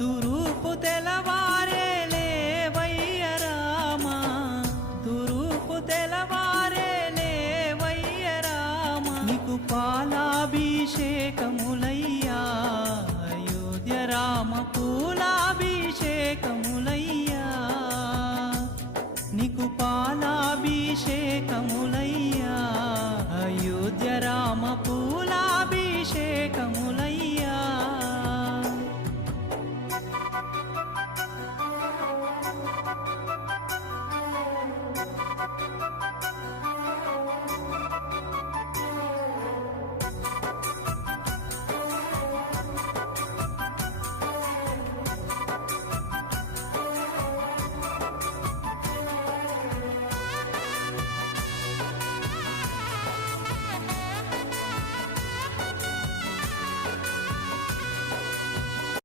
తూరుపు తెలవారే లేవయ్య రామా, తూరుపు తెలవారే లేవయ్య రామా, నీకు పాలాభిషేకములయ్యా అయోధ్య రామ, పూలాభిషేకములయ్యా, నీకు పాలాభిషేకములయ్యా.